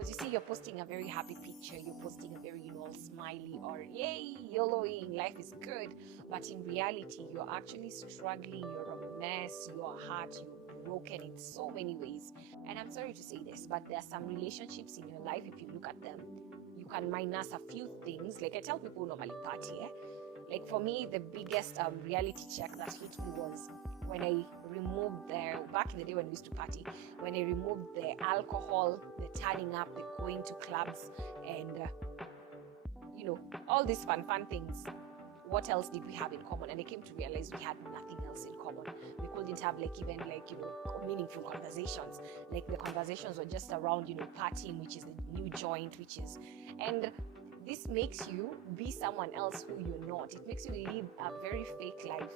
Because you see, you're posting a very happy picture, you're posting a very, all smiley or yay, YOLOing, life is good. But in reality, you're actually struggling, you're a mess, you're hurt, you're broken in so many ways. And I'm sorry to say this, but there are some relationships in your life, if you look at them, you can minus a few things. Like I tell people normally party, Like for me, the biggest reality check that hit me was when I removed back in the day when we used to party, when I removed the alcohol, the turning up, the going to clubs, and all these fun things. What else did we have in common? And I came to realize we had nothing else in common. We couldn't have meaningful conversations. Like the conversations were just around, partying, which is the new joint, and this makes you be someone else who you're not. It makes you live a very fake life.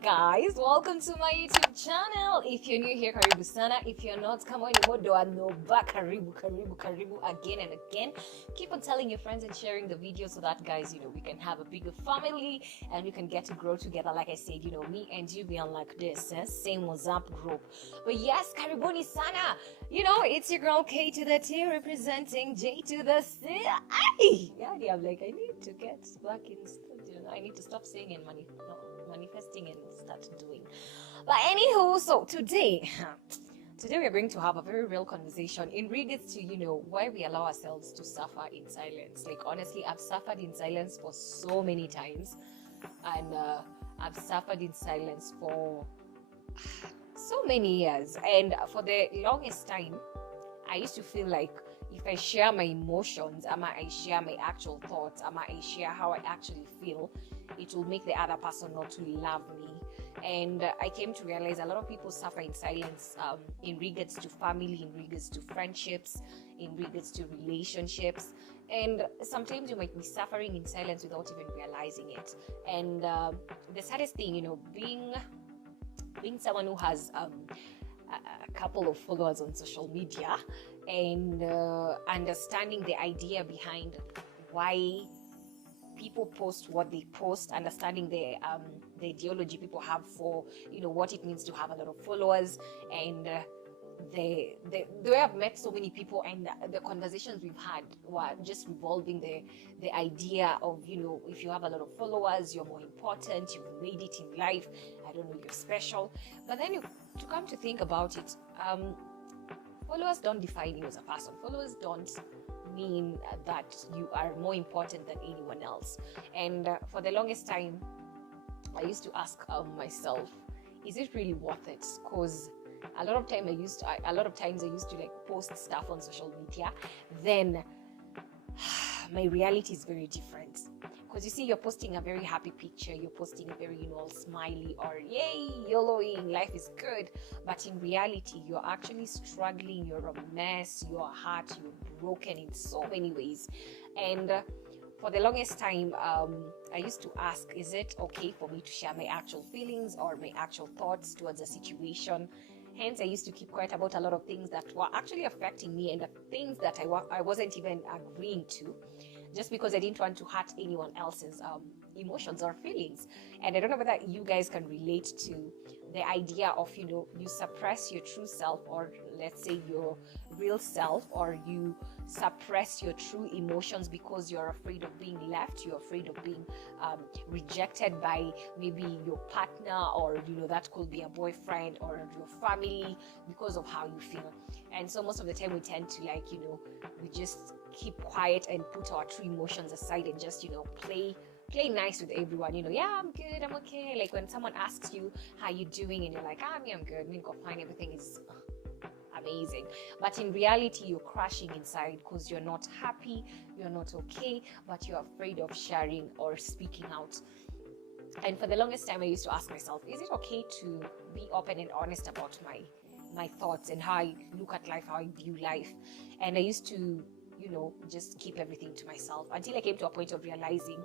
Guys, welcome to my YouTube channel. If you're new here, karibu sana. If you're not, come on, karibu again and again. Keep on telling your friends and sharing the video so that, guys, we can have a bigger family and we can get to grow together. Like I said, me and you, we are like this, same WhatsApp group. But yes, karibuni sana. It's your girl K to the T representing J to the C. Yeah, I'm like, I need to get back in studio. I need to stop saying and manifesting and start doing. But anywho, so today we're going to have a very real conversation in regards to why we allow ourselves to suffer in silence. Like honestly, I've suffered in silence for so many times, and I've suffered in silence for so many years. And for the longest time, I used to feel like if I share my emotions, I share my actual thoughts, I share how I actually feel, it will make the other person not to love me. And I came to realize a lot of people suffer in silence in regards to family, in regards to friendships, in regards to relationships. And sometimes you might be suffering in silence without even realizing it. And the saddest thing, being someone who has a couple of followers on social media and understanding the idea behind why people post what they post, understanding the ideology people have for what it means to have a lot of followers, and the way I've met so many people, and the conversations we've had were just revolving the idea of if you have a lot of followers, you're more important, you've made it in life, I don't know, you're special. But then to come to think about it, followers don't define you as a person. Followers don't mean that you are more important than anyone else. And for the longest time, I used to ask myself, is it really worth it? Because a lot of times I used to like post stuff on social media, then my reality is very different. Because you see, you're posting a very happy picture, you're posting a very all smiley or yay, YOLOing, life is good. But in reality, you're actually struggling, you're a mess, you're hurt, you're broken in so many ways. And for the longest time, I used to ask, is it okay for me to share my actual feelings or my actual thoughts towards a situation? Hence, I used to keep quiet about a lot of things that were actually affecting me and the things that I wasn't even agreeing to, just because I didn't want to hurt anyone else's emotions or feelings. And I don't know whether you guys can relate to the idea of, you suppress your true self, or let's say your real self, or you suppress your true emotions because you're afraid of being left, you're afraid of being rejected by maybe your partner, or that could be a boyfriend or your family, because of how you feel. And so most of the time we tend to we just keep quiet and put our true emotions aside and just play nice with everyone. Yeah, I'm good, I'm okay. Like when someone asks you how you doing and you're like, I'm good, I'm fine, everything is amazing. But in reality, you're crashing inside because you're not happy, you're not okay, but you're afraid of sharing or speaking out. And for the longest time, I used to ask myself, is it okay to be open and honest about my thoughts and how I look at life, how I view life? And I used to just keep everything to myself until I came to a point of realizing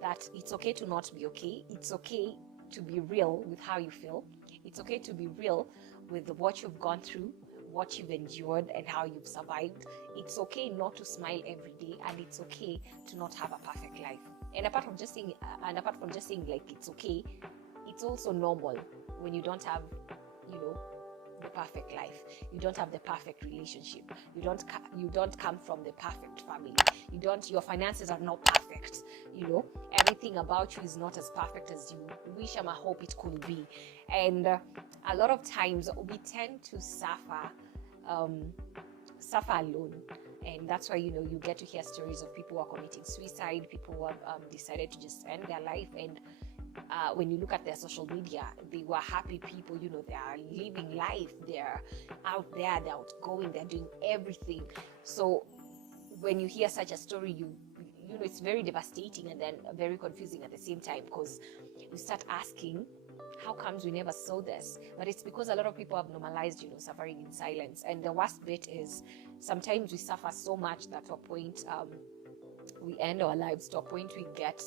that it's okay to not be okay. It's okay to be real with how you feel. It's okay to be real with what you've gone through, what you've endured, and how you've survived. It's okay not to smile every day, and it's okay to not have a perfect life. And apart from just saying like it's okay, it's also normal when you don't have, you know, the perfect life. You don't have the perfect relationship. You don't come from the perfect family. Your finances are not perfect. You know, everything about you is not as perfect as you wish and hope it could be. And a lot of times we tend to suffer alone. And that's why, you know, you get to hear stories of people who are committing suicide, people who have decided to just end their life. And when you look at their social media, they were happy people, you know, they are living life, they're out there, they're outgoing, they're doing everything. So when you hear such a story, you know, it's very devastating and then very confusing at the same time, because you start asking, how comes we never saw this? But it's because a lot of people have normalized, you know, suffering in silence. And the worst bit is sometimes we suffer so much that to a point we end our lives, to a point we get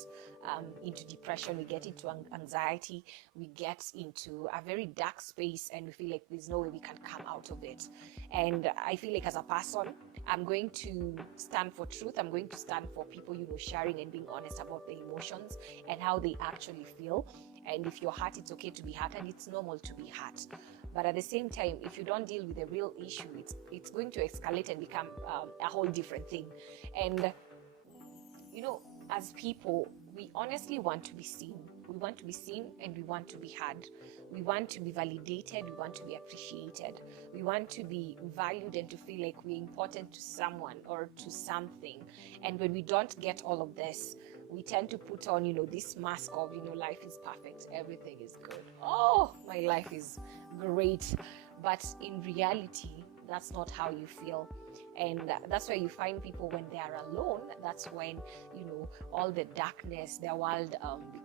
into depression, we get into anxiety, we get into a very dark space, and we feel like there's no way we can come out of it. And I feel like as a person, I'm going to stand for truth. I'm going to stand for people, you know, sharing and being honest about their emotions and how they actually feel. And if you're hurt, it's okay to be hurt, and it's normal to be hurt. But at the same time, if you don't deal with the real issue, it's going to escalate and become a whole different thing. And you know, as people, we honestly want to be seen. We want to be seen and we want to be heard. We want to be validated. We want to be appreciated. We want to be valued and to feel like we're important to someone or to something. And when we don't get all of this, we tend to put on, you know, this mask of, you know, life is perfect, everything is good. Oh, my life is great. But in reality, that's not how you feel. And that's why you find people when they are alone, that's when, you know, all the darkness, their world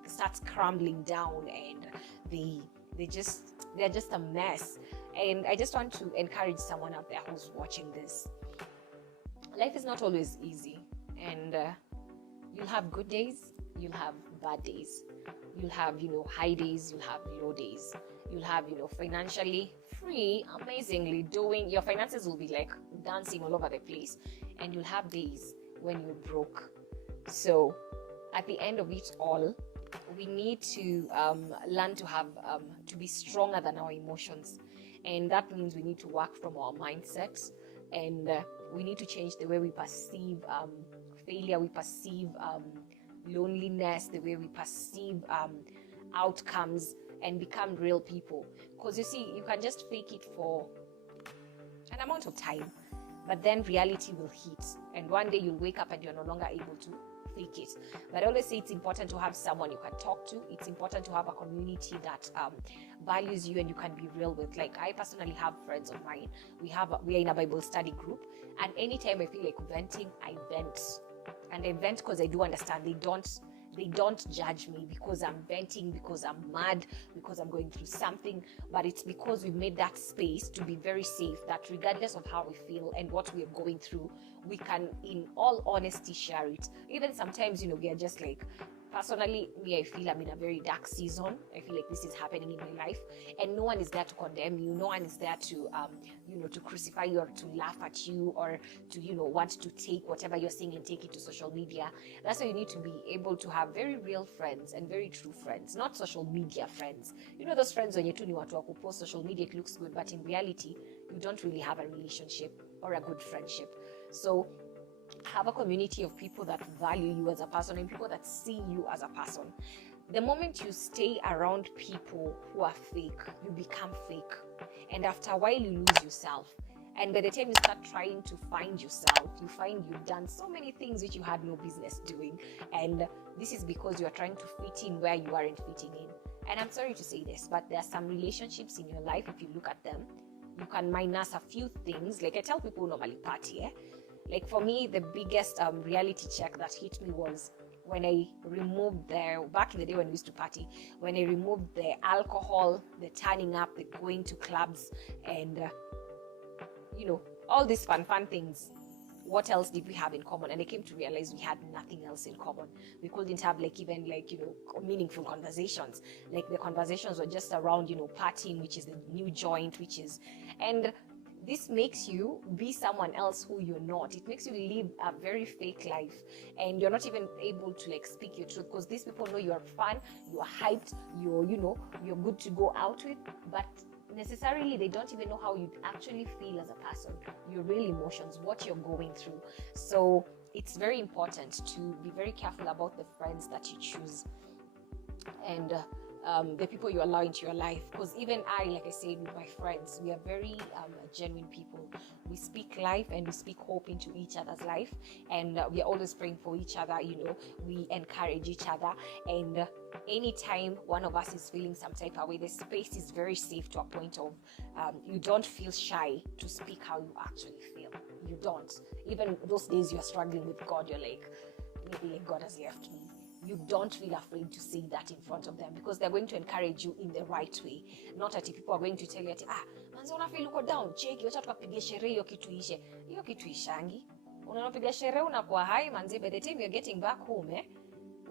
starts crumbling down, and they're just a mess. And I just want to encourage someone out there who's watching this. Life is not always easy, and you'll have good days, you'll have bad days, you'll have, you know, high days, you'll have low days, you'll have, you know, financially free, amazingly doing, your finances will be like dancing all over the place, and you'll have days when you're broke. So at the end of it all, we need to learn to have to be stronger than our emotions, and that means we need to work from our mindsets, and we need to change the way we perceive failure, we perceive loneliness, the way we perceive outcomes, and become real people. Because you see, you can just fake it for an amount of time, but then reality will hit, and one day you'll wake up and you're no longer able to fake it. But I always say it's important to have someone you can talk to. It's important to have a community that values you and you can be real with. Like, I personally have friends of mine. We are in a Bible study group, and anytime I feel like venting, I vent. And I vent because I do understand they don't judge me because I'm venting, because I'm mad, because I'm going through something. But it's because we made that space to be very safe, that regardless of how we feel and what we are going through, we can, in all honesty, share it. Even sometimes, you know, we are just like, personally, me, I feel I'm in a very dark season. I feel like this is happening in my life, and no one is there to condemn you. No one is there to, you know, to crucify you or to laugh at you or to, you know, want to take whatever you're saying and take it to social media. That's why you need to be able to have very real friends and very true friends, not social media friends. You know, those friends when you tune to post social media, it looks good, but in reality, you don't really have a relationship or a good friendship. So have a community of people that value you as a person and people that see you as a person. The moment you stay around people who are fake, you become fake. And after a while, you lose yourself. And by the time you start trying to find yourself, you find you've done so many things which you had no business doing. And this is because you are trying to fit in where you aren't fitting in. And I'm sorry to say this, but there are some relationships in your life, if you look at them, you can minus a few things. Like I tell people who normally party, Like for me, the biggest reality check that hit me was when I removed back in the day when we used to party, when I removed the alcohol, the turning up, the going to clubs, and, you know, all these fun things. What else did we have in common? And I came to realize we had nothing else in common. We couldn't have meaningful conversations. Like the conversations were just around, partying, which is the new joint, and this makes you be someone else who you're not. It makes you live a very fake life, and you're not even able to like speak your truth, because these people know you're fun, you're hyped, you're good to go out with, but necessarily they don't even know how you actually feel as a person, your real emotions, what you're going through. So it's very important to be very careful about the friends that you choose, and the people you allow into your life. Because even I, like I said, with my friends, we are very genuine people. We speak life and we speak hope into each other's life, and we are always praying for each other. We encourage each other, and anytime one of us is feeling some type of way, the space is very safe to a point of you don't feel shy to speak how you actually feel. You don't. Even those days you're struggling with God, you're like, maybe God has left me. You don't feel afraid to say that in front of them, because they're going to encourage you in the right way. Not that people are going to tell you, manzi unafeel uko down, cheki, wacha tukapige sherehe hiyo kitu ishe. Hiyo kitu ishangi. Unapiga sherehe unakuwa high, manzi, by the time you're getting back home,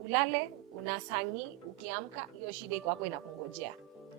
ulale, unasangi, ukiamka, hiyo shida iko hapo inakungojea.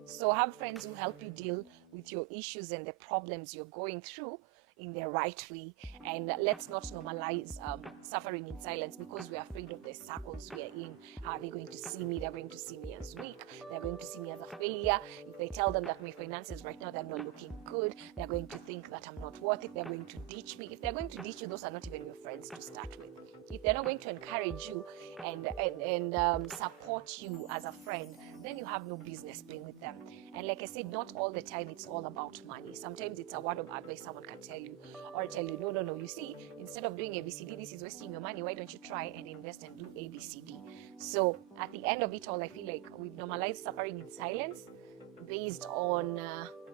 So have friends who help you deal with your issues and the problems you're going through in the right way. And let's not normalize suffering in silence because we're afraid of the circles we are in. Are they going to see me? They're going to see me as weak. They're going to see me as a failure. If they tell them that my finances right now, they're not looking good, they're going to think that I'm not worth it. They're going to ditch me. If they're going to ditch you, those are not even your friends to start with. If they're not going to encourage you and support you as a friend, then you have no business being with them. And like I said, not all the time it's all about money. Sometimes it's a word of advice someone can tell you, or tell you, no, you see, instead of doing ABCD, this is wasting your money. Why don't you try and invest and do ABCD? So at the end of it all, I feel like we've normalized suffering in silence based on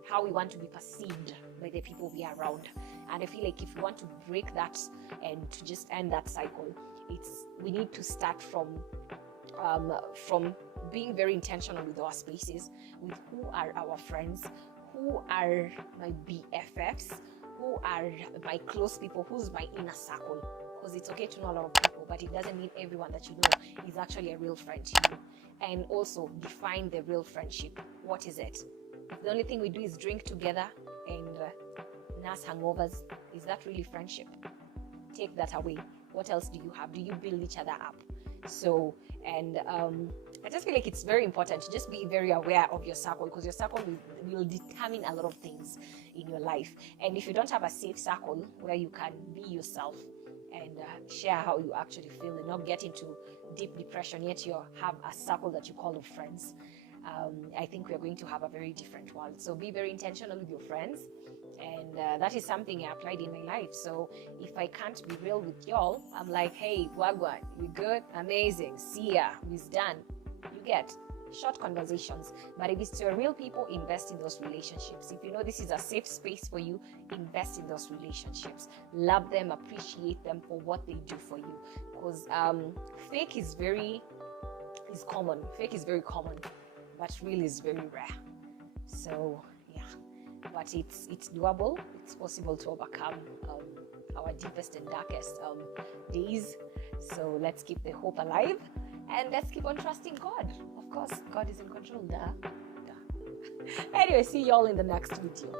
how we want to be perceived by the people we are around. And I feel like if we want to break that and to just end that cycle, we need to start from being very intentional with our spaces, with who are our friends, who are my BFFs, who are my close people, who's my inner circle. Because it's okay to know a lot of people, but it doesn't mean everyone that you know is actually a real friend to you. And also define the real friendship. What is it? The only thing we do is drink together and nurse hangovers. Is that really friendship? Take that away. What else do you have? Do you build each other up? So, and I just feel like it's very important to just be very aware of your circle, because your circle will determine a lot of things in your life. And if you don't have a safe circle where you can be yourself and share how you actually feel and not get into deep depression, yet you have a circle that you call of friends, I think we're going to have a very different world. So be very intentional with your friends. And that is something I applied in my life. So if I can't be real with y'all, I'm like, hey, wagwan, we good? Amazing. See ya. We's done. You get short conversations. But if it's your real people, invest in those relationships. If you know this is a safe space for you, invest in those relationships. Love them, appreciate them for what they do for you. Because fake is common. Fake is very common, but real is very rare. So but it's doable. It's possible to overcome our deepest and darkest days. So let's keep the hope alive, and let's keep on trusting God. Of course, God is in control. Anyway, see y'all in the next video.